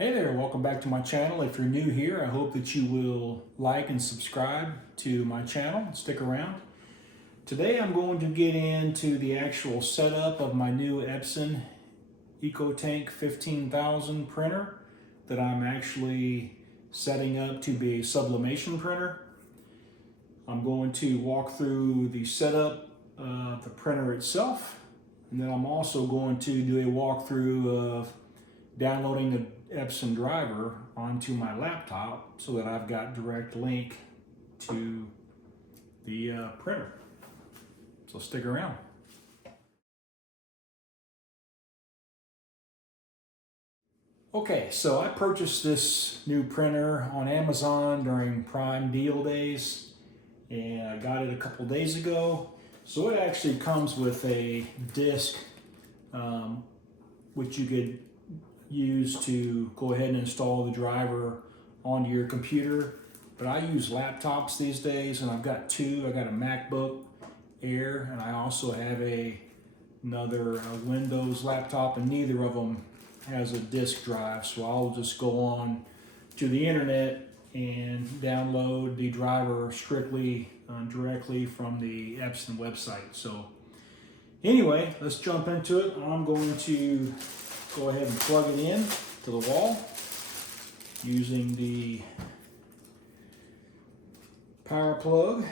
Hey there, welcome back to my channel. If you're new here, I hope that you will like and subscribe to my channel and stick around. Today I'm going to get into the actual setup of my new Epson ET15000 printer that I'm actually setting up to be a sublimation printer. I'm going to walk through the setup of the printer itself, and then I'm also going to do a walkthrough of downloading the Epson driver onto my laptop so that I've got direct link to the printer. So stick around. Okay, so I purchased this new printer on Amazon during Prime Deal days, and I got it a couple days ago. So it actually comes with a disc which you could use to go ahead and install the driver onto your computer. But I use laptops these days, and I've got two. I got a MacBook Air, and I also have another Windows laptop, and neither of them has a disk drive. So I'll just go on to the internet and download the driver strictly directly from the Epson website. So anyway, let's jump into it. I'm going to go ahead and plug it in to the wall using the power plug.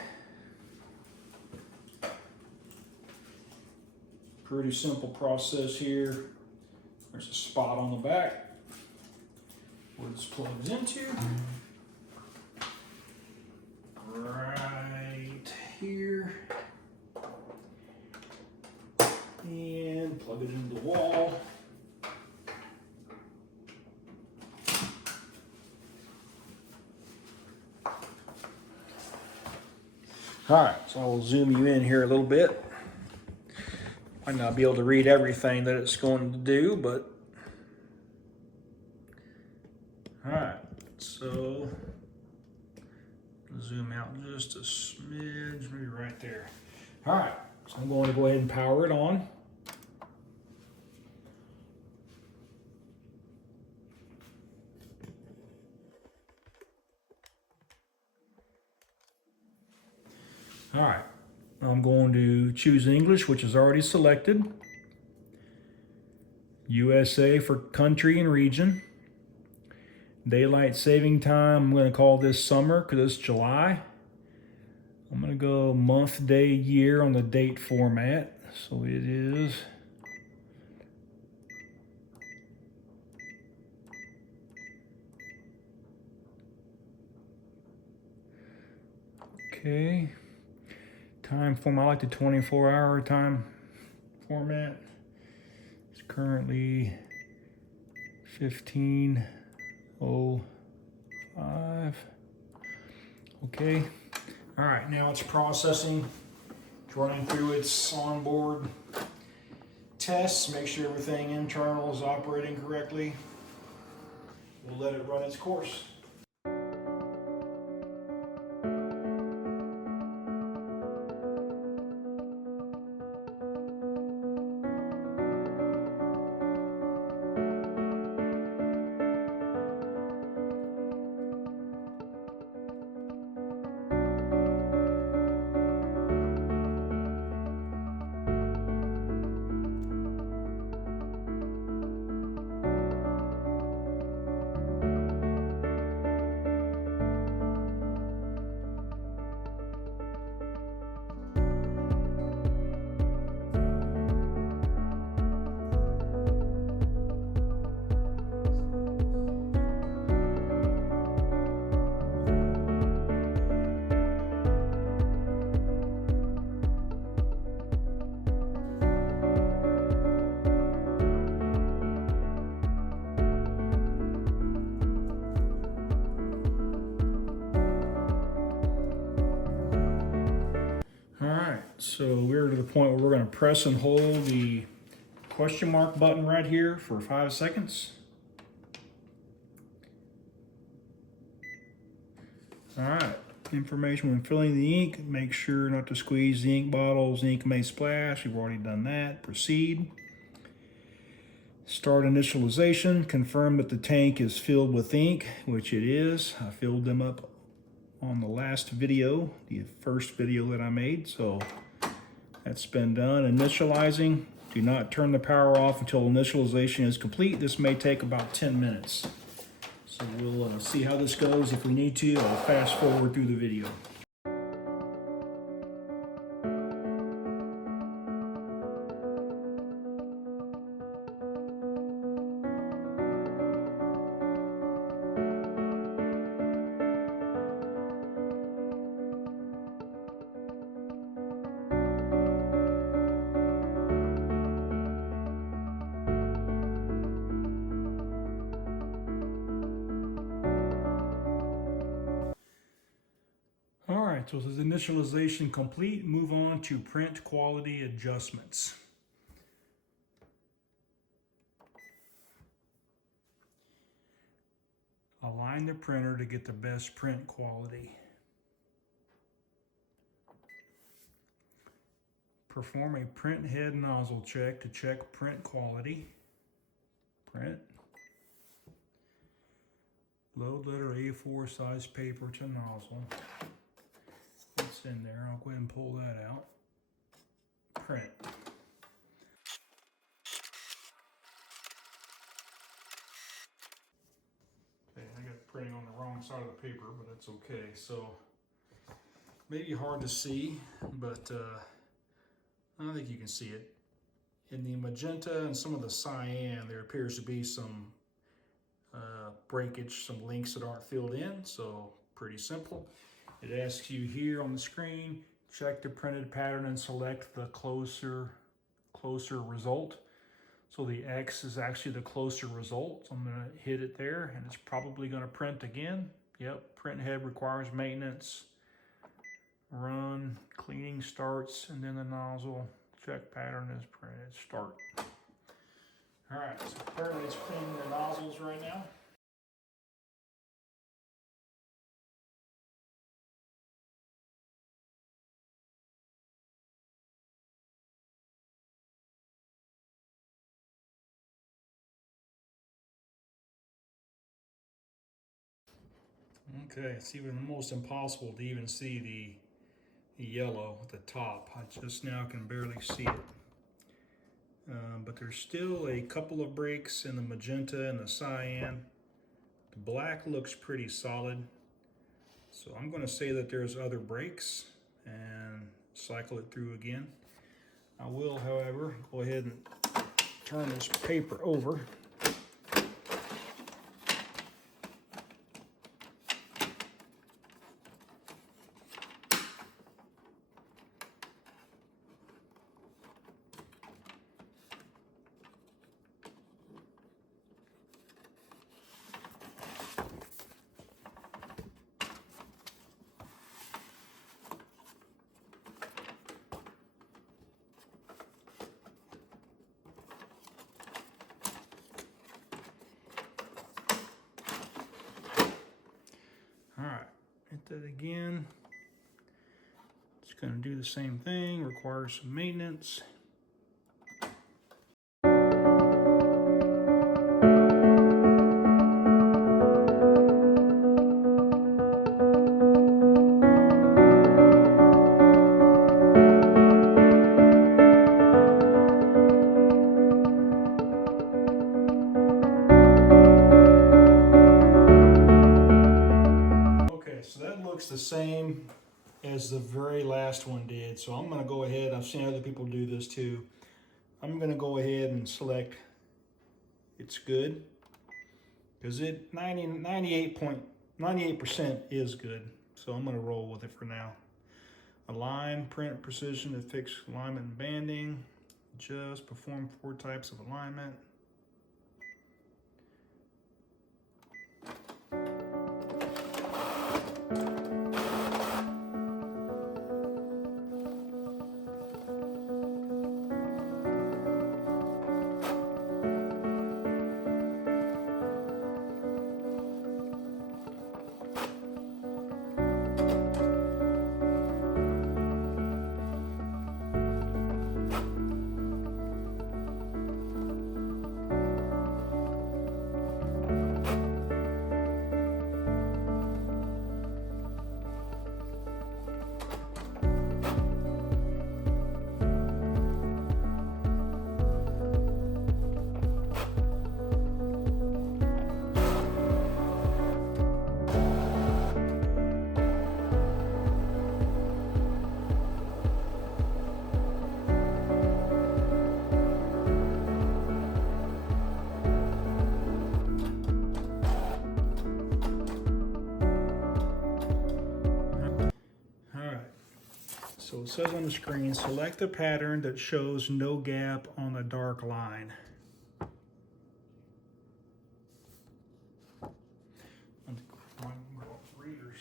Pretty simple process here. There's a spot on the back where this plugs into. Right here. And plug it into the wall. All right, so I'll zoom you in here a little bit. Might not be able to read everything that it's going to do, but all right, so zoom out just a smidge, maybe right there. All right, so I'm going to go ahead and power it on. All right, I'm going to choose English, which is already selected. USA for country and region. Daylight saving time, I'm going to call this summer because it's July. I'm going to go month, day, year on the date format. So it is okay. Time format, I like the 24-hour time format. It's currently 15:05. Okay. All right, now it's processing. It's running through its onboard tests, make sure everything internal is operating correctly. We'll let it run its course. So we're to the point where we're going to press and hold the question mark button right here for 5 seconds. All right, information when filling the ink, make sure not to squeeze the ink bottles. The ink may splash. We've already done that. Proceed. Start initialization, confirm that the tank is filled with ink, which it is. I filled them up on the last video, the first video that I made, so that's been done. Initializing, do not turn the power off until initialization is complete. This may take about 10 minutes. So we'll see how this goes. If we need to, I'll fast forward through the video. All right, so this is initialization complete. Move on to print quality adjustments. Align the printer to get the best print quality. Perform a print head nozzle check to check print quality. Print. Load letter A4 size paper to nozzle. It's in there. I'll go ahead and pull that out. Print. Okay, I got printing on the wrong side of the paper, but that's okay. So maybe hard to see, but I think you can see it. In the magenta and some of the cyan, there appears to be some breakage, some links that aren't filled in, so pretty simple. It asks you here on the screen, check the printed pattern and select the closer result. So the X is actually the closer result. So I'm gonna hit it there and it's probably gonna print again. Yep, print head requires maintenance. Run, cleaning starts, and then the nozzle. Check pattern is printed, start. All right, so currently it's cleaning the nozzles right now. Okay, it's even almost impossible to even see the yellow at the top. I just now can barely see it. But there's still a couple of breaks in the magenta and the cyan. The black looks pretty solid. So I'm going to say that there's other breaks and cycle it through again. I will, however, go ahead and turn this paper over. Hit that again. It's going to do the same thing, requires some maintenance. The same as the very last one did, so I'm going to go ahead. I've seen other people do this too. I'm going to go ahead and select it's good because it 98% is good, so I'm going to roll with it for now. Align, print, precision to fix alignment and banding. Just perform 4 types of alignment. So it says on the screen, select a pattern that shows no gap on the dark line. Readers.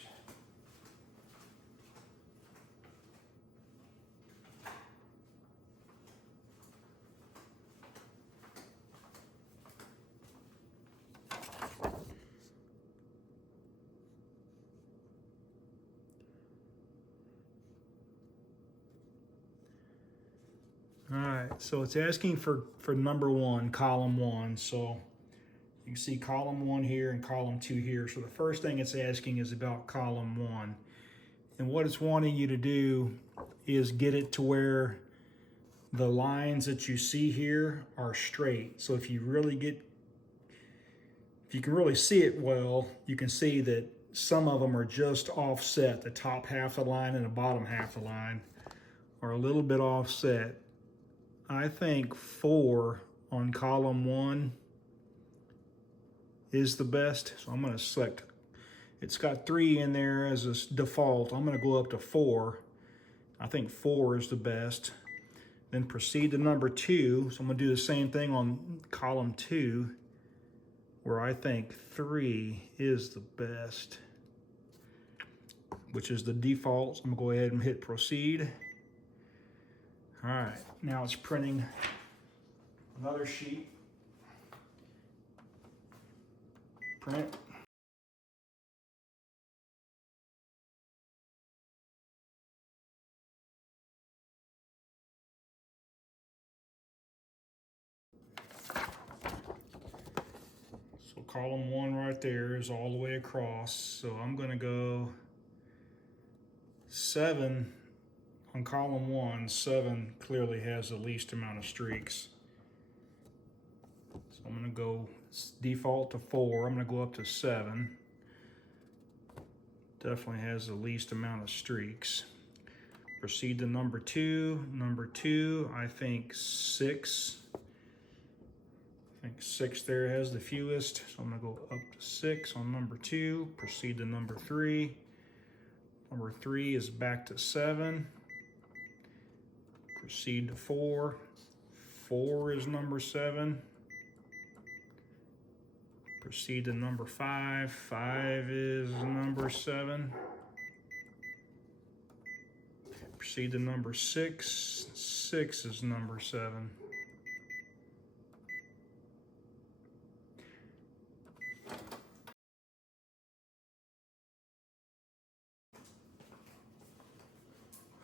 All right, so it's asking for number 1, column 1. So you can see column 1 here and column 2 here. So the first thing it's asking is about column 1. And what it's wanting you to do is get it to where the lines that you see here are straight. So if you can really see it well, you can see that some of them are just offset. The top half of the line and the bottom half of the line are a little bit offset. I think 4 on column 1 is the best. So I'm going to select, it's got 3 in there as a default. I'm going to go up to 4. I think 4 is the best. Then proceed to number 2. So I'm going to do the same thing on column 2, where I think 3 is the best, which is the default. So I'm going to go ahead and hit proceed. All right, now it's printing another sheet. Print. So column 1 right there is all the way across. So I'm going to go 7 on column 1. 7 clearly has the least amount of streaks. So I'm going to go default to 4. I'm going to go up to 7. Definitely has the least amount of streaks. Proceed to number 2. Number 2, I think 6. I think 6 there has the fewest. So I'm going to go up to 6 on number 2. Proceed to number 3. Number 3 is back to 7. Proceed to 4. 4 is number 7. Proceed to number 5. 5 is number 7. Proceed to number 6. 6 is number 7.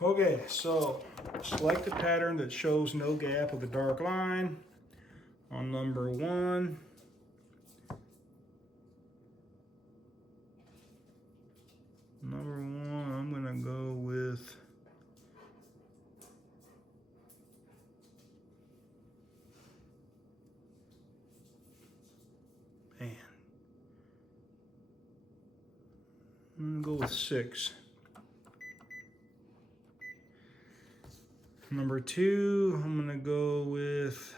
Okay, so select a pattern that shows no gap with a dark line on number 1. Number 1, I'm going to go with I'm going to go with 6. Number 2, I'm going to go with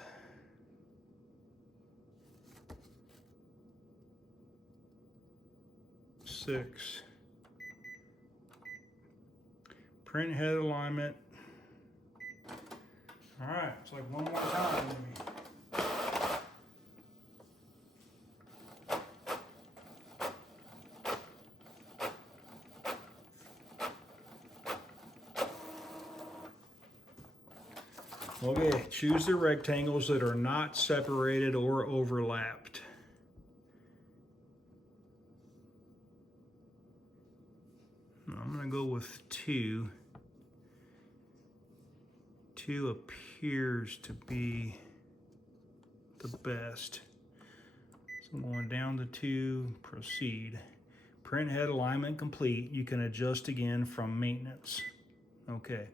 6. Print head alignment. All right, it's like one more time maybe. Okay, choose the rectangles that are not separated or overlapped. I'm going to go with 2. 2 appears to be the best. So I'm going down to 2, proceed. Print head alignment complete. You can adjust again from maintenance. Okay,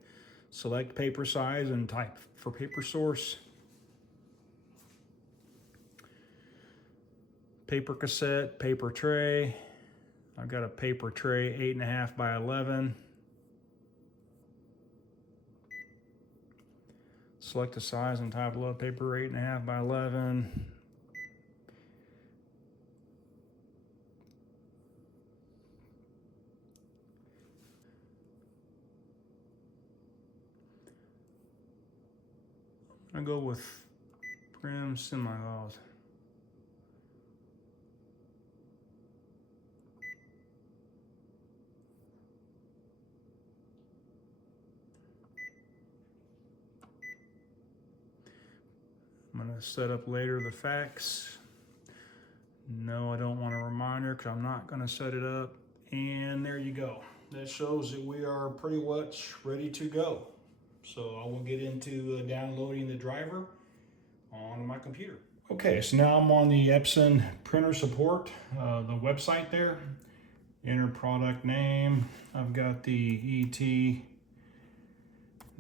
select paper size and type for paper source. Paper cassette, paper tray. I've got a paper tray 8.5 by 11. Select the size and type love paper 8.5 by 11. I go with Prim semi-loud. I'm going to set up later the fax. No, I don't want a reminder because I'm not going to set it up. And there you go. That shows that we are pretty much ready to go. So I will get into downloading the driver on my computer. Okay, so now I'm on the Epson printer support, the website there. Enter product name. I've got the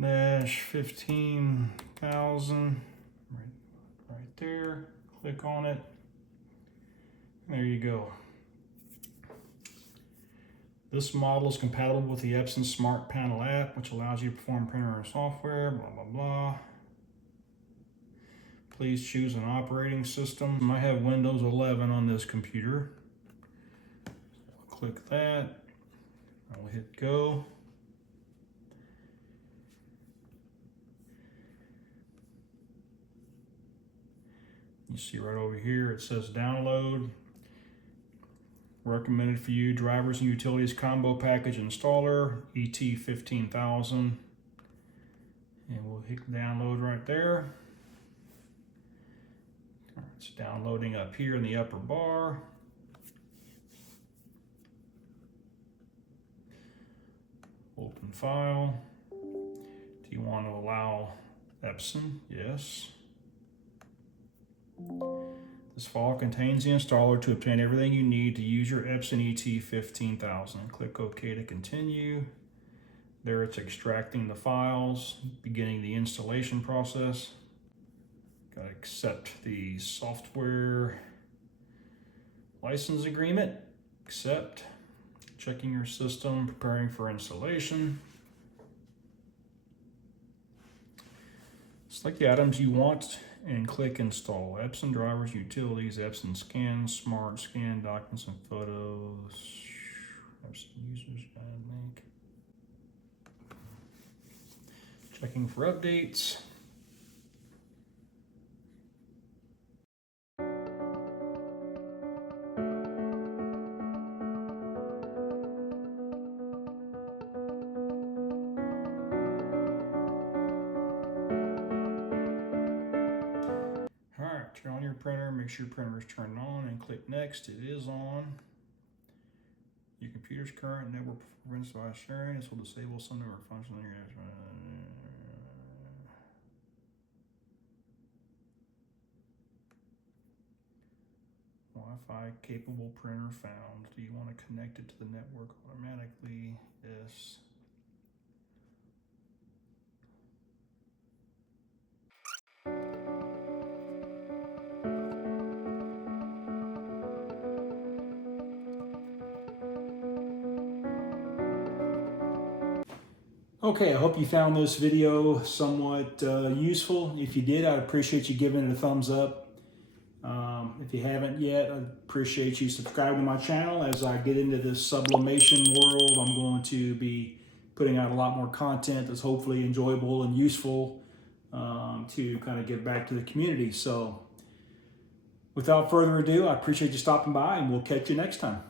ET15000 right there. Click on it. There you go. This model is compatible with the Epson Smart Panel app, which allows you to perform printer software, blah, blah, blah. Please choose an operating system. I have Windows 11 on this computer. I'll click that. I'll hit go. You see right over here, it says download. Recommended for you, drivers and utilities combo package installer, ET15000. And we'll hit download right there. It's downloading up here in the upper bar. Open file. Do you want to allow Epson? Yes. This file contains the installer to obtain everything you need to use your Epson ET15000. Click OK to continue. There it's extracting the files, beginning the installation process. Got to accept the software license agreement. Accept. Checking your system, preparing for installation. Select the items you want and click install. Epson drivers, utilities, Epson scan, smart scan, documents and photos. Epson users, link. Checking for updates. Turn on your printer, make sure your printer is turned on and click next. It is on. Your computer's current network performance by sharing. This will disable some network functions on your Wi-Fi capable printer found. Do you want to connect it to the network automatically? Yes. Okay, I hope you found this video somewhat useful. If you did, I'd appreciate you giving it a thumbs up. If you haven't yet, I'd appreciate you subscribing to my channel. As I get into this sublimation world, I'm going to be putting out a lot more content that's hopefully enjoyable and useful to kind of give back to the community. So without further ado, I appreciate you stopping by and we'll catch you next time.